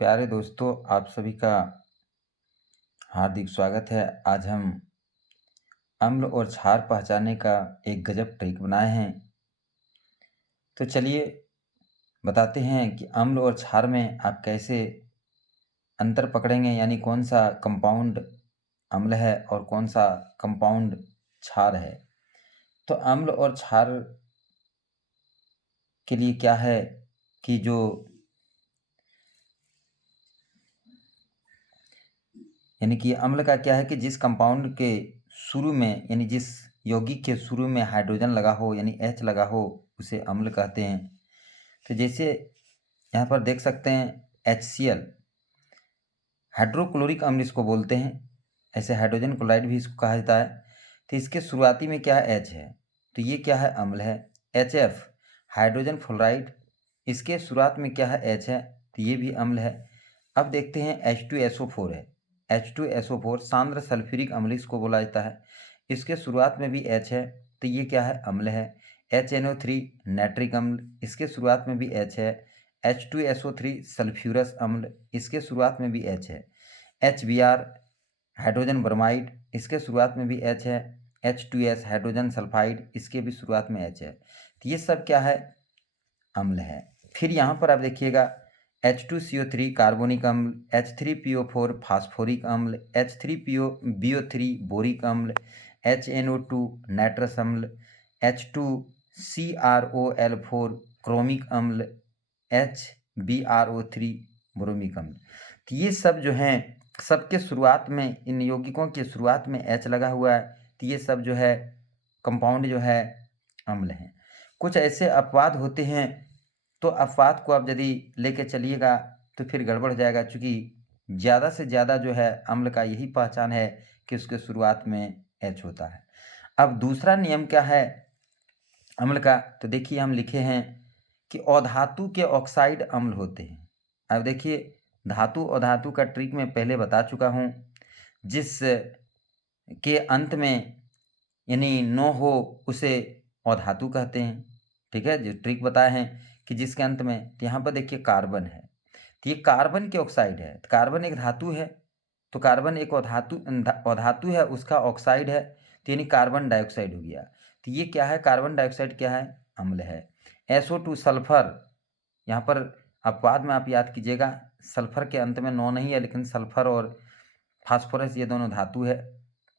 प्यारे दोस्तों, आप सभी का हार्दिक स्वागत है। आज हम अम्ल और क्षार पहचानने का एक गजब ट्रिक बनाए हैं। तो चलिए बताते हैं कि अम्ल और क्षार में आप कैसे अंतर पकड़ेंगे, यानी कौन सा कंपाउंड अम्ल है और कौन सा कंपाउंड क्षार है। तो अम्ल और क्षार के लिए क्या है कि जो यानी कि अम्ल का क्या है कि जिस कंपाउंड के शुरू में यानी जिस यौगिक के शुरू में हाइड्रोजन लगा हो यानी H लगा हो उसे अम्ल कहते हैं। तो जैसे यहाँ पर देख सकते हैं HCl, हाइड्रोक्लोरिक अम्ल इसको बोलते हैं। ऐसे हाइड्रोजन क्लोराइड भी इसको कहा जाता है। तो इसके शुरुआती में क्या है H है, तो ये क्या है अम्ल है। HF हाइड्रोजन फ्लोराइड, इसके शुरुआत में क्या है H है, तो ये भी अम्ल है। अब देखते हैं H2SO4 है। H2SO4 सांद्र सल्फ्यूरिक अम्ल इसको बोला जाता है। इसके शुरुआत में भी H है, तो ये क्या है अम्ल है। HNO3 नाइट्रिक अम्ल, इसके शुरुआत में भी H है। H2SO3 सल्फ्यूरस अम्ल, इसके शुरुआत में भी H है। HBr हाइड्रोजन ब्रोमाइड, इसके शुरुआत में भी H है। H2S हाइड्रोजन सल्फाइड, इसके भी शुरुआत में H है। तो ये सब क्या है अम्ल है। फिर यहाँ पर आप देखिएगा H2CO3 कार्बोनिक अम्ल, H3PO4 फास्फोरिक अम्ल, H3PO BO3 बोरिक अम्ल, HNO2 नाइट्रस अम्ल, H2CrOl4 क्रोमिक अम्ल, HbRO3 ब्रोमिक अम्ल। तो ये सब जो हैं सबके शुरुआत में, इन यौगिकों के शुरुआत में H लगा हुआ है, तो ये सब जो है कंपाउंड जो है अम्ल हैं। कुछ ऐसे अपवाद होते हैं, तो अपवाद को आप यदि लेके चलिएगा तो फिर गड़बड़ हो जाएगा, चूँकि ज़्यादा से ज़्यादा जो है अम्ल का यही पहचान है कि उसके शुरुआत में H होता है। अब दूसरा नियम क्या है अम्ल का, तो देखिए हम लिखे हैं कि अधातु के ऑक्साइड अम्ल होते हैं। अब देखिए धातु अधातु का ट्रिक मैं पहले बता चुका हूँ। जिस के अंत में यानी नो हो उसे अधातु कहते हैं। ठीक है, जो ट्रिक बताए हैं कि जिसके अंत में, तो यहाँ पर देखिए कार्बन है, तो ये कार्बन के ऑक्साइड है। तो कार्बन एक धातु है, तो कार्बन एक अधातु है, उसका ऑक्साइड है, तो यानी कार्बन डाइऑक्साइड हो गया। तो ये क्या है, कार्बन डाइऑक्साइड क्या है, अम्ल है। SO2 सल्फर, यहाँ पर अपवाद में आप याद कीजिएगा, सल्फर के अंत में नो नहीं है, लेकिन सल्फर और फास्फोरस ये दोनों धातु है,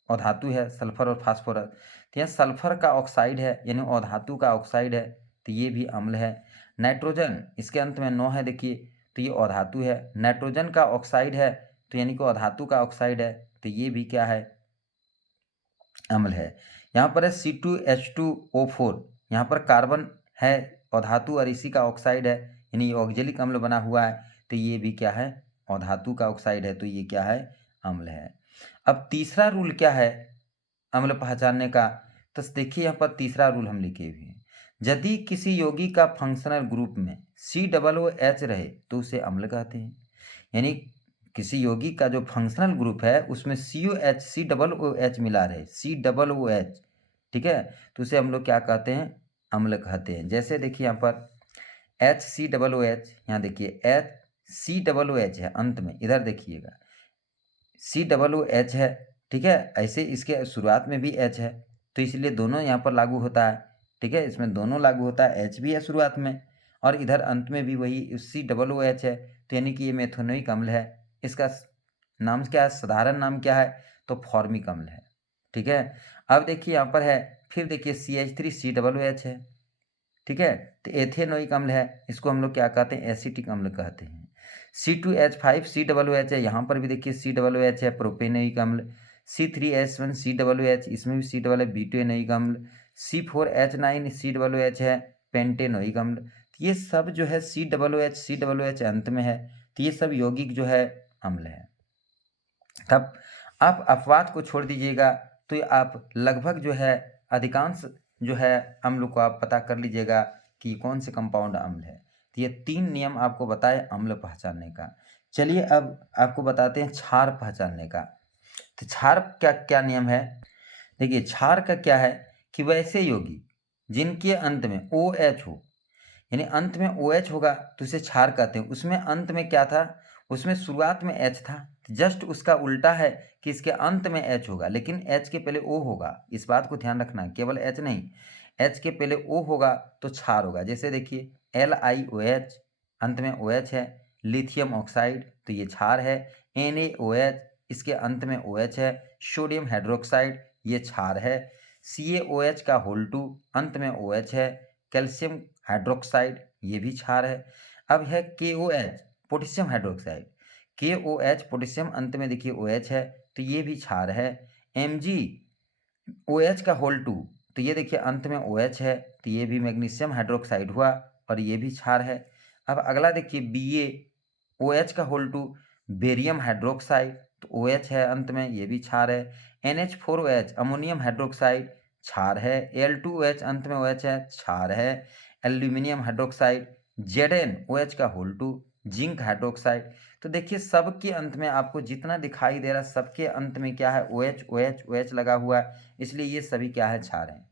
अधातु है सल्फर और फास्फोरस। तो यह सल्फर का ऑक्साइड है यानी अधातु का ऑक्साइड है, तो ये भी अम्ल है। नाइट्रोजन, इसके अंत में नो है देखिए, तो ये अधातु है। नाइट्रोजन का ऑक्साइड है, तो यानी कि अधातु का ऑक्साइड है, तो ये भी क्या है अम्ल है। यहाँ पर है C2H2O4, यहाँ पर कार्बन है अधातु और इसी का ऑक्साइड है, यानी ऑक्जेलिक अम्ल बना हुआ है, तो ये भी क्या है अधातु का ऑक्साइड है, तो ये क्या है अम्ल है। अब तीसरा रूल क्या है अम्ल पहचानने का, तो देखिए यहाँ पर तीसरा रूल हम लिखे हुए हैं। यदि किसी यौगिक का फंक्शनल ग्रुप में COOH रहे तो उसे अम्ल कहते हैं। यानी किसी यौगिक का जो फंक्शनल ग्रुप है उसमें COOH मिला रहे, COOH, ठीक है, तो उसे हम लोग क्या कहते हैं अम्ल कहते हैं। जैसे देखिए यहाँ पर HCOOH, यहाँ देखिए HCOOH है अंत में, इधर देखिएगा COOH है, ठीक है। ऐसे इसके शुरुआत में भी H है, तो इसलिए दोनों यहाँ पर लागू होता है, ठीक है, इसमें दोनों लागू होता है, H भी है शुरुआत में और इधर अंत में भी वही COOH है, तो यानी कि ये मेथनोइक अम्ल है। इसका नाम क्या है, साधारण नाम क्या है, तो फॉर्मिक अम्ल है, ठीक है। अब देखिए यहाँ पर है, फिर देखिए CH3COOH है, ठीक है, तो एथेनोइक अम्ल है, इसको हम लोग क्या कहते हैं एसिटिक अम्ल कहते हैं। C2H5COOH है, यहाँ पर भी देखिए COOH है, प्रोपेनोइक अम्ल। C3H1COOH, इसमें भी C डबल है, ब्यूटेनोइक अम्ल। C4H9COOH है, पेंटेनोइक अम्ल। ये सब जो है COOH अंत में है, तो ये सब यौगिक जो है अम्ल है। तब आप अपवाद को छोड़ दीजिएगा, तो आप लगभग जो है अधिकांश जो है अम्ल को आप पता कर लीजिएगा कि कौन से कंपाउंड अम्ल है। तो ये 3 नियम आपको बताए अम्ल पहचानने का। चलिए अब आपको बताते हैं क्षार पहचानने का। तो क्षार क्या क्या नियम है, देखिए क्षार का क्या है कि वैसे यौगिक जिनके अंत में OH हो, यानी अंत में OH होगा तो उसे क्षार कहते हैं। उसमें अंत में क्या था उसमें शुरुआत में एच था, जस्ट उसका उल्टा है कि इसके अंत में एच होगा, लेकिन एच के पहले ओ होगा, इस बात को ध्यान रखना है। केवल एच नहीं, एच के पहले ओ होगा तो क्षार होगा। जैसे देखिए LiOH, अंत में OH है, लिथियम ऑक्साइड तो ये क्षार है। NaOH, इसके अंत में OH है, सोडियम हाइड्रोक्साइड ये क्षार है। CaOH का होल 2, अंत में OH है, कैल्शियम हाइड्रोक्साइड ये भी क्षार है। अब है KOH, potassium hydroxide, KOH potassium, अंत में देखिए OH है तो ये भी क्षार है। MgOH का होल 2 तो ये देखिए अंत में OH है तो ये भी मैग्नीशियम हाइड्रोक्साइड हुआ और ये भी क्षार है। अब अगला देखिए BaOH का होल 2, बेरियम हाइड्रोक्साइड तो OH है अंत में, ये भी क्षार है। NH4OH, अमोनियम हाइड्रोक्साइड क्षार है। Al2OH, अंत में OH है, क्षार है। एल्यूमिनियम हाइड्रोक्साइड, ZnOH का होल 2, जिंक हाइड्रोक्साइड। तो देखिए सबके अंत में आपको जितना दिखाई दे रहा है सबके अंत में क्या है, OH OH OH लगा हुआ है, इसलिए ये सभी क्या है, क्षार हैं।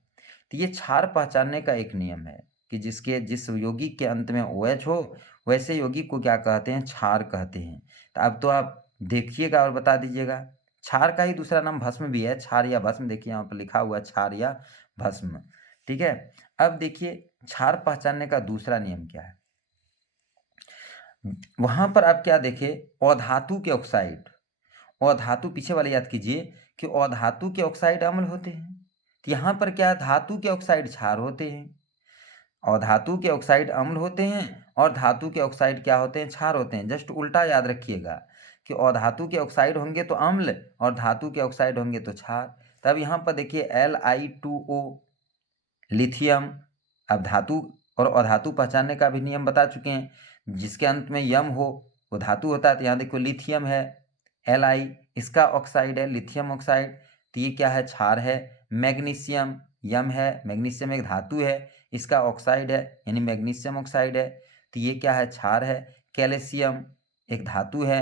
तो ये क्षार पहचानने का एक नियम है कि जिस यौगिक के अंत में OH हो वैसे यौगिक को क्या कहते हैं, क्षार कहते हैं। तो अब तो आप देखिएगा और बता दीजिएगा। क्षार का ही दूसरा नाम भस्म भी है, क्षार या भस्म, देखिए यहाँ पर लिखा हुआ है क्षार या भस्म। ठीक है, अब देखिए क्षार पहचानने का दूसरा नियम क्या है। वहां पर आप क्या देखे, अधातु के ऑक्साइड, अधातु पीछे वाले याद कीजिए कि अधातु के ऑक्साइड अम्ल होते हैं, तो यहाँ पर क्या धातु के ऑक्साइड क्षार होते हैं। अधातु के ऑक्साइड अम्ल होते हैं और धातु के ऑक्साइड क्या होते हैं, क्षार होते हैं। जस्ट उल्टा याद रखिएगा कि अधातु के ऑक्साइड होंगे तो अम्ल और धातु के ऑक्साइड होंगे तो क्षार। तब यहाँ पर देखिए Li2O, लिथियम। अब धातु और अधातु पहचानने का भी नियम बता चुके हैं, जिसके अंत में यम हो वो धातु होता है। तो यहाँ देखो लिथियम है, Li इसका ऑक्साइड है, लिथियम ऑक्साइड, तो ये क्या है, क्षार है। मैग्नीशियम, यम है, मैग्नीशियम एक धातु है, इसका ऑक्साइड है यानी मैग्नीशियम ऑक्साइड है, तो ये क्या है, क्षार है। कैल्शियम एक धातु है,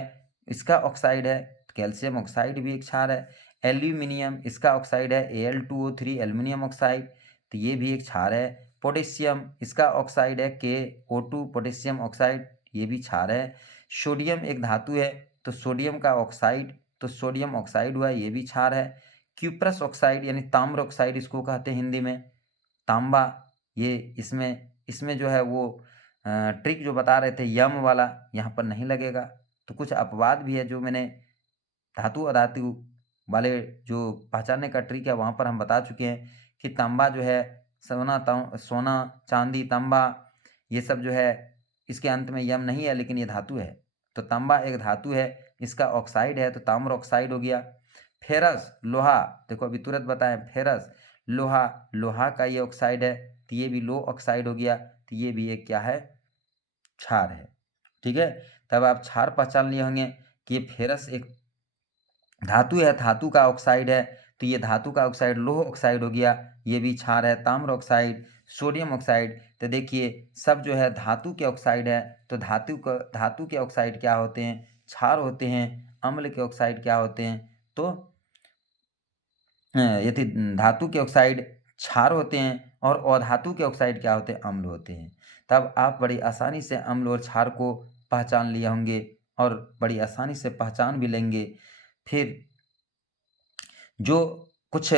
इसका ऑक्साइड है, कैल्शियम ऑक्साइड भी एक क्षार है। एल्यूमिनियम, इसका ऑक्साइड है Al2O3, एल्यूमिनियम ऑक्साइड, तो ये भी एक क्षार है। पोटेशियम, इसका ऑक्साइड है KO2, पोटेशियम ऑक्साइड, ये भी क्षार है। सोडियम एक धातु है तो सोडियम का ऑक्साइड, तो सोडियम ऑक्साइड हुआ, ये भी क्षार है। क्यूप्रस ऑक्साइड यानी ताम्र ऑक्साइड इसको कहते हैं हिंदी में, तांबा, ये इसमें जो है वो ट्रिक जो बता रहे थे यम वाला यहाँ पर नहीं लगेगा। तो कुछ अपवाद भी है जो मैंने धातु अधातु वाले जो पहचानने का ट्रिक है वहाँ पर हम बता चुके हैं कि तांबा जो है सोना चांदी तांबा ये सब जो है इसके अंत में यम नहीं है लेकिन ये धातु है। तो तांबा एक धातु है, इसका ऑक्साइड है तो ताम्र ऑक्साइड हो गया। फेरस लोहा, देखो अभी तुरंत बताएं, फेरस लोहा का ये ऑक्साइड है तो ये भी लो ऑक्साइड हो गया, तो ये भी एक क्या है, क्षार है। ठीक है, तब आप क्षार पहचान लिए होंगे कि ये फेरस एक धातु है, धातु का ऑक्साइड है तो ये धातु का ऑक्साइड लोह ऑक्साइड हो गया, ये भी क्षार है। ताम्र ऑक्साइड, सोडियम ऑक्साइड, तो देखिए सब जो है धातु के ऑक्साइड है, तो धातु के ऑक्साइड क्या होते हैं, क्षार होते हैं। अम्ल के ऑक्साइड क्या होते हैं, तो यदि धातु के ऑक्साइड क्षार होते हैं और अधातु के ऑक्साइड क्या होते हैं, अम्ल होते हैं। तब आप बड़ी आसानी से अम्ल और क्षार को पहचान लिए होंगे और बड़ी आसानी से पहचान भी लेंगे। फिर जो कुछ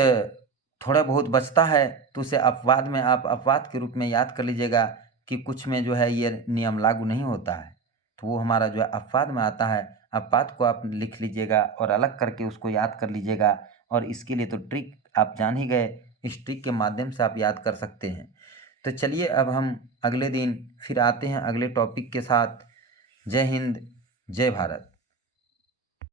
थोड़ा बहुत बचता है तो उसे अपवाद में आप अपवाद के रूप में याद कर लीजिएगा कि कुछ में जो है ये नियम लागू नहीं होता है, तो वो हमारा जो है अपवाद में आता है। अपवाद को आप लिख लीजिएगा और अलग करके उसको याद कर लीजिएगा, और इसके लिए तो ट्रिक आप जान ही गए, इस ट्रिक के माध्यम से आप याद कर सकते हैं। तो चलिए अब हम अगले दिन फिर आते हैं अगले टॉपिक के साथ। जय हिंद, जय भारत।